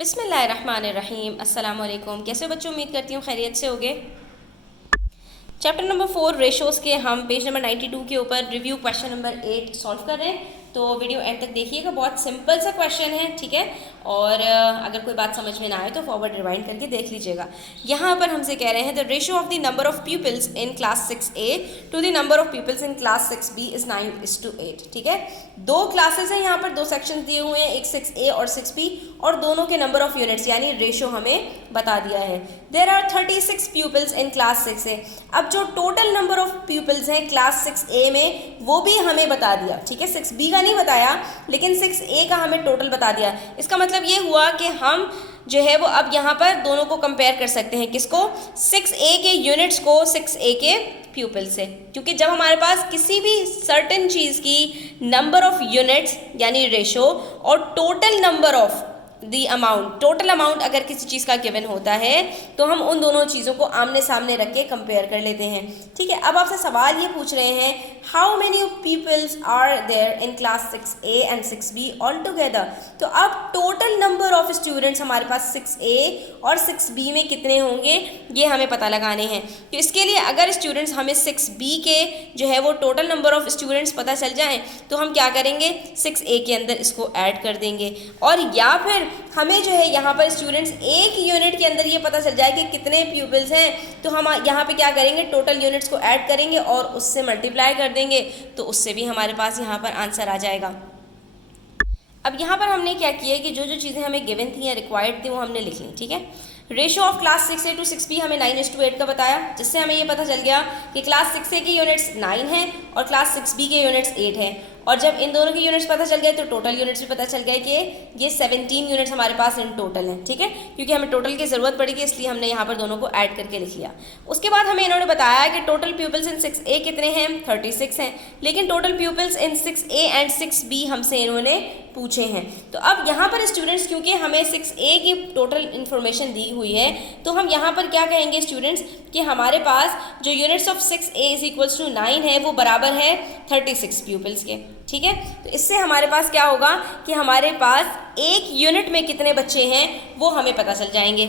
बिस्मिल्लाहिर्रहमानिर्रहीम। अस्सलाम वालेकुम। कैसे बच्चों, उम्मीद करती हूँ खैरियत से होगे। चैप्टर नंबर 4 रेशोज़ के हम पेज नंबर 92 के ऊपर रिव्यू क्वेश्चन नंबर 8 सॉल्व कर रहे हैं। तो वीडियो एंड तक देखिएगा, बहुत सिंपल सा क्वेश्चन है, ठीक है। और अगर कोई बात समझ में ना आए तो फॉरवर्ड रिवाइंड करके देख लीजिएगा। यहाँ पर हमसे कह रहे हैं the ratio of the number of peoples in class 6A to the number of peoples in class 6B is 9:8, ठीक है। दो क्लासेस हैं, यहाँ पर दो सेक्शन दिए हुए हैं, एक 6A और 6B, और दोनों के नंबर ऑफ यूनिट्स यानी रेशो हमें बता दिया है। There are 36 peoples in class 6A। अब जो टोटल नंबर ऑफ पीपल्स हैं क्लास 6A में वो भी हमें बता दिया, ठीक है। 6B का नहीं बताया, लेकिन 6A का हमें टोटल बता दिया। इसका मतलब ये हुआ कि हम जो है वो अब यहाँ पर दोनों को कंपेयर कर सकते हैं। किसको? 6A के यूनिट्स को 6A के प्यूपल से, क्योंकि जब हमारे पास किसी भी सर्टेन चीज़ की नंबर ऑफ यूनिट्स यानी रेशो और total number of the amount, total amount अगर किसी चीज़ का गिवन होता है तो हम उन दोनों चीज़ों को आमने सामने रख के कंपेयर कर लेते हैं, ठीक है। अब आपसे सवाल ये पूछ रहे हैं how many peoples are there in class 6A and 6B all together. तो अब टोटल नंबर ऑफ स्टूडेंट्स हमारे पास 6A और 6B में कितने होंगे ये हमें पता लगाने हैं। तो इसके लिए अगर स्टूडेंट्स हमें 6B के जो है वो टोटल नंबर ऑफ स्टूडेंट्स पता चल जाएं तो हम क्या करेंगे, 6A के अंदर इसको ऐड कर देंगे, और या फिर हमें जो है यहाँ पर स्टूडेंट्स एक यूनिट के अंदर ये पता चल जाए कि कितने प्यूपल्स हैं, तो हम यहाँ पे क्या करेंगे, टोटल यूनिट्स को ऐड करेंगे और उससे मल्टीप्लाई कर देंगे, तो उससे भी हमारे पास यहाँ पर आंसर आ जाएगा। अब यहाँ पर हमने क्या किया कि जो जो चीज़ें हमें गिवन थी या रिक्वायर्ड थी वो हमने लिख ली, ठीक है। Ratio of class 6A to 6B हमें 9:8 का बताया, जिससे हमें ये पता चल गया कि क्लास 6A के यूनिट्स 9 हैं और क्लास 6B के यूनिट्स 8 हैं। और जब इन दोनों के यूनिट्स पता चल गए तो टोटल यूनिट्स भी पता चल गए कि ये 17 यूनिट्स हमारे पास इन टोटल हैं, ठीक है। क्योंकि हमें टोटल की ज़रूरत पड़ेगी इसलिए हमने यहाँ पर दोनों को ऐड करके लिख लिया। उसके बाद हमें इन्होंने बताया कि टोटल प्यूपल्स इन 6A कितने हैं, 36 हैं, लेकिन total people's in 6A and 6B हमसे इन्होंने पूछे हैं। तो अब यहाँ पर स्टूडेंट्स, क्योंकि हमें 6A की टोटल इन्फॉर्मेशन दी हुई है, तो हम यहाँ पर क्या कहेंगे स्टूडेंट्स कि हमारे पास जो units of 6A is equals to 9 है वो बराबर है 36 प्यूपल्स के, ठीक है। तो इससे हमारे पास क्या होगा कि हमारे पास एक यूनिट में कितने बच्चे हैं वो हमें पता चल जाएंगे।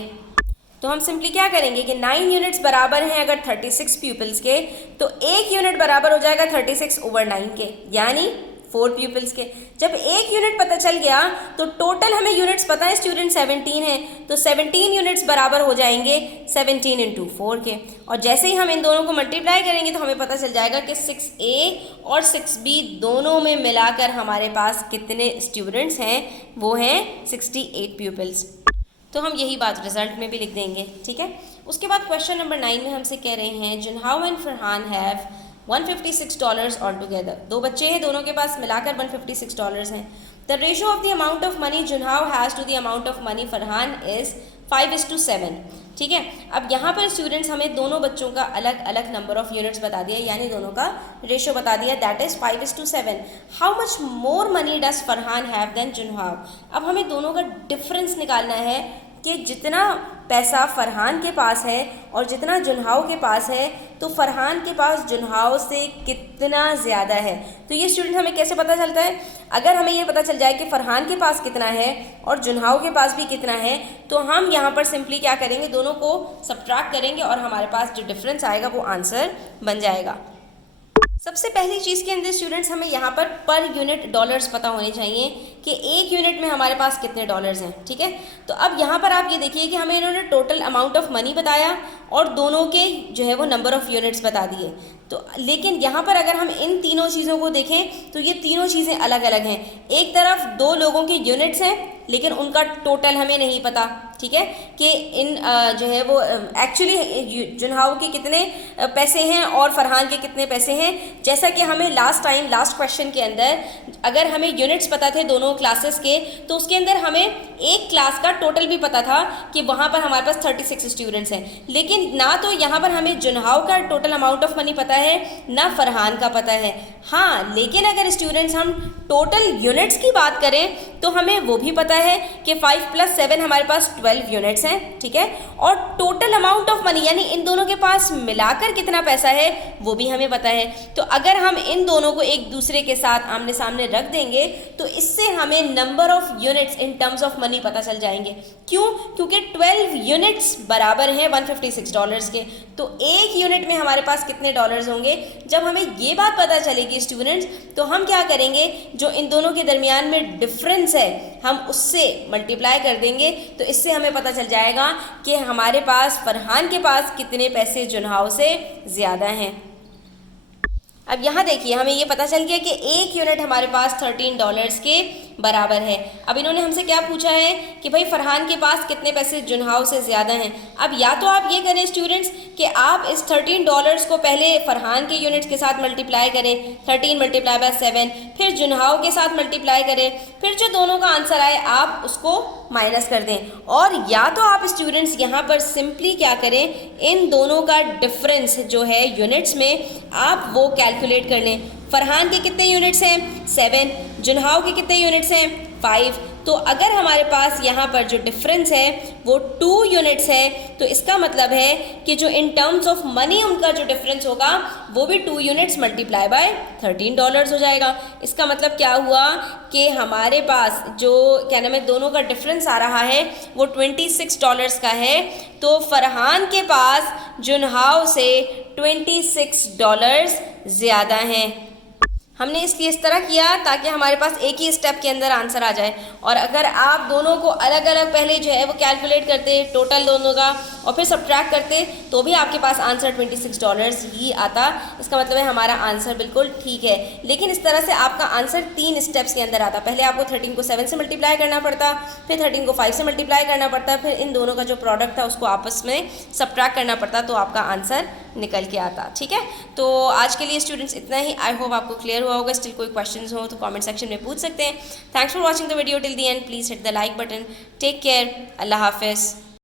तो हम सिंपली क्या करेंगे कि 9 यूनिट्स बराबर हैं अगर 36 प्यूपल्स के, तो एक यूनिट बराबर हो जाएगा 36/9 के, यानी 4 प्यूपल्स के। जब एक यूनिट पता चल गया तो टोटल हमें यूनिट्स पता है स्टूडेंट 17 हैं, तो 17 यूनिट्स बराबर हो जाएंगे 17 × 4 के। और जैसे ही हम इन दोनों को मल्टीप्लाई करेंगे तो हमें पता चल जाएगा कि 6A और 6B दोनों में मिलाकर हमारे पास कितने स्टूडेंट्स हैं, वो हैं 68 प्यूपल्स। तो हम यही बात रिजल्ट में भी लिख देंगे, ठीक है। उसके बाद क्वेश्चन नंबर 9 में हमसे कह रहे हैं Junhao and Farhan have $156 all together. दो बच्चे हैं, दोनों के पास मिलाकर $156 हैं। The ratio of the amount of money Junhao has to the amount of money Farhan is 5:7, ठीक है। अब यहाँ पर स्टूडेंट्स हमें दोनों बच्चों का अलग अलग नंबर ऑफ यूनिट्स बता दिया, यानी दोनों का रेशो बता दिया, that is 5:7। How much more money does Farhan have than Junhao. अब हमें दोनों का डिफरेंस निकालना है कि जितना पैसा फरहान के पास है और जितना जुनहाव के पास है, तो फरहान के पास जुनहाव से कितना ज़्यादा है। तो ये स्टूडेंट हमें कैसे पता चलता है, अगर हमें ये पता चल जाए कि फरहान के पास कितना है और जुनहाव के पास भी कितना है, तो हम यहाँ पर सिंपली क्या करेंगे, दोनों को सब्ट्रैक्ट करेंगे और हमारे पास जो डिफरेंस आएगा वो आंसर बन जाएगा। सबसे पहली चीज़ के अंदर स्टूडेंट्स हमें यहाँ पर यूनिट डॉलर्स पता होने चाहिए कि एक यूनिट में हमारे पास कितने डॉलर्स हैं, ठीक है। तो अब यहाँ पर आप ये देखिए कि हमें इन्होंने टोटल अमाउंट ऑफ मनी बताया और दोनों के जो है वो नंबर ऑफ़ यूनिट्स बता दिए। तो लेकिन यहाँ पर अगर हम इन तीनों चीज़ों को देखें तो ये तीनों चीज़ें अलग अलग हैं। एक तरफ दो लोगों के यूनिट्स हैं लेकिन उनका टोटल हमें नहीं पता, ठीक है, कि इन जो है वो एक्चुअली जुनहाव के कितने पैसे हैं और फरहान के कितने पैसे हैं। जैसा कि हमें लास्ट क्वेश्चन के अंदर अगर हमें यूनिट्स पता थे दोनों क्लासेस के, तो उसके अंदर हमें एक क्लास का टोटल भी पता था कि वहाँ पर हमारे पास 36 स्टूडेंट्स हैं, लेकिन ना तो यहाँ पर हमें जुनहाव का टोटल अमाउंट ऑफ मनी पता है ना फरहान का पता है। हाँ, लेकिन अगर स्टूडेंट्स हम टोटल यूनिट्स की बात करें तो हमें वो भी पता है कि 5 + 7 हमारे पास 12 12 यूनिट्स हैं, ठीक है। और टोटल अमाउंट ऑफ मनी यानी इन दोनों के पास मिलाकर कितना पैसा है वो भी हमें पता है। तो अगर हम इन दोनों को एक दूसरे के साथ आमने सामने रख देंगे तो इससे हमें number of units in terms of money पता चल जाएंगे। क्यों? क्योंकि 12 यूनिट्स बराबर हैं $156 के। तो एक यूनिट में हमारे पास कितने डॉलर्स होंगे? जब हमें ये बात पता चलेगी स्टूडेंट्स, तो हम क्या करेंगे, जो इन दोनों के दरमियान में डिफरेंस है हम उससे मल्टीप्लाई कर देंगे। तो इससे हमें पता चल जाएगा कि हमारे पास फरहान के पास कितने पैसे जुनहाव से ज़्यादा हैं। अब यहाँ देखिए हमें ये पता चल गया कि एक यूनिट हमारे पास $13 के बराबर है। अब इन्होंने हमसे क्या पूछा है कि भाई फरहान के पास कितने पैसे जुनहाव से ज़्यादा हैं। अब या तो आप ये करें स्टूडेंट्स कि आप इस $13 को पहले फरहान के यूनिट्स के साथ मल्टीप्लाई करें, 13 मल्टीप्लाई बाय 7, फिर जुनहाव के साथ मल्टीप्लाई करें, फिर जो दोनों का आंसर आए आप उसको माइनस कर दें। और या तो आप स्टूडेंट्स यहाँ पर सिंपली क्या करें, इन दोनों का डिफरेंस जो है यूनिट्स में आप वो कैलकुलेट कर लें। फरहान के कितने यूनिट्स हैं? 7। जुनहाव के कितने यूनिट्स हैं? 5। तो अगर हमारे पास यहाँ पर जो डिफरेंस है वो 2 यूनिट्स है, तो इसका मतलब है कि जो इन टर्म्स ऑफ मनी उनका जो डिफरेंस होगा वो भी 2 यूनिट्स मल्टीप्लाई बाय $13 हो जाएगा। इसका मतलब क्या हुआ कि हमारे पास जो क्या नाम है दोनों का डिफरेंस आ रहा है वो $26 का है। तो फरहान के पास जुनहाव से $26 ज़्यादा हैं। हमने इसलिए इस तरह किया ताकि हमारे पास एक ही स्टेप के अंदर आंसर आ जाए। और अगर आप दोनों को अलग अलग पहले जो है वो कैलकुलेट करते टोटल दोनों का और फिर सब्ट्रैक्ट करते तो भी आपके पास आंसर $26 ही आता। इसका मतलब है हमारा आंसर बिल्कुल ठीक है। लेकिन इस तरह से आपका आंसर 3 स्टेप्स के अंदर आता। पहले आपको 13 को 7 से मल्टीप्लाई करना पड़ता, फिर 13 को 5 से मल्टीप्लाई करना पड़ता, फिर इन दोनों का जो प्रोडक्ट था उसको आपस में सब्ट्रैक्ट करना पड़ता, तो आपका आंसर निकल के आता। ठीक है, तो आज के लिए स्टूडेंट्स इतना ही। आई होप आपको क्लियर हुआ होगा। स्टिल कोई क्वेश्चंस हो तो कमेंट सेक्शन में पूछ सकते हैं। Thanks for watching the video till the end. Please hit the like button. Take care. Allah हाफिज़।